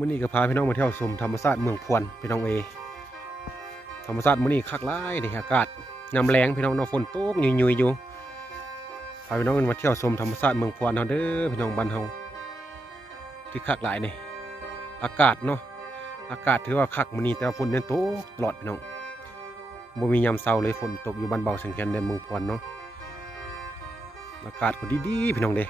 มื้อนี้ก็พาพี่น้องมาเที่ยวชมธรรมชาติเมืองพวนพี่น้องธรรมชาติมื้อนี้คักหลายเด้อากาศยามแล้งพี่น้องเนาะฝนตกยุยๆอยู่พาพี่น้องมาเที่ยวชมธรรมชาติเมืองพวนเฮาเด้อพี่น้องบ้านเฮาที่คักหลายนี่อากาศเนาะอากาศถือว่าคักมื้อนี้แต่ว่าฝนยังตกตลอดพี่น้องบ่มียามเช้าเลยฝนตกอยู่บ้านเบาสังเกตในเมืองพวนเนาะอากาศก็ดีๆพี่น้องเด้